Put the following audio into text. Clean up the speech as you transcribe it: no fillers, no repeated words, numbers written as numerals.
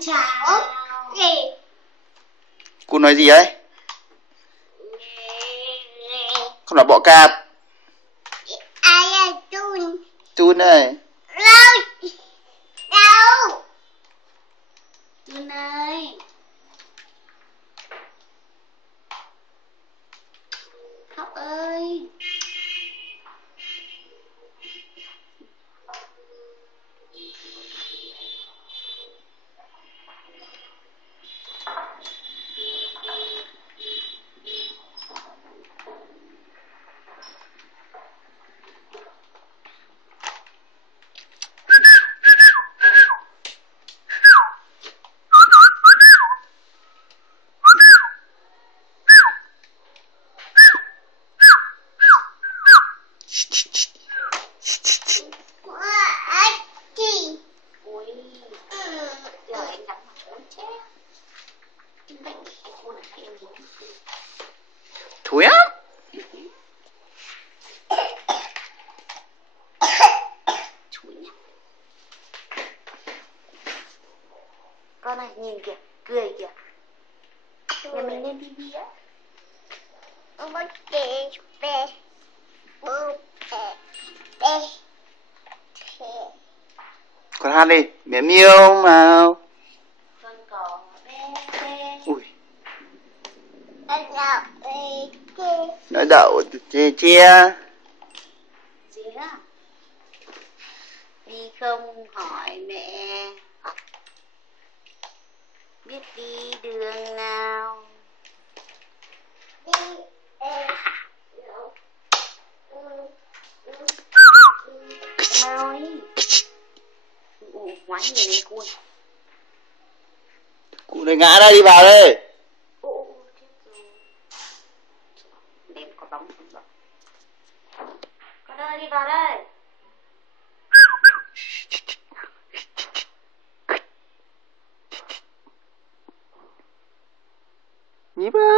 Chào. Cô nói gì ấy? Không là bọ cạp. Ai là Chun? Chun ơi. Đâu? Đâu? Chun ơi. Học ơi. Thúi á. Con này nhìn kìa, cười kìa. Nhà mình lên tivi á. Con hát đi. Mẹ miêu màu. Con cò bé bé. Ui. Nó Nói đậu chia chia. gì đó? Đi không hỏi mẹ, biết đi đường nào. Mày ngoái nhìn này cùi. Cụ này ngã đây, đi vào đây. Chết rồi. Ném quả bóng xuống rồi. Con ơi, đi vào đây. Nhí ba.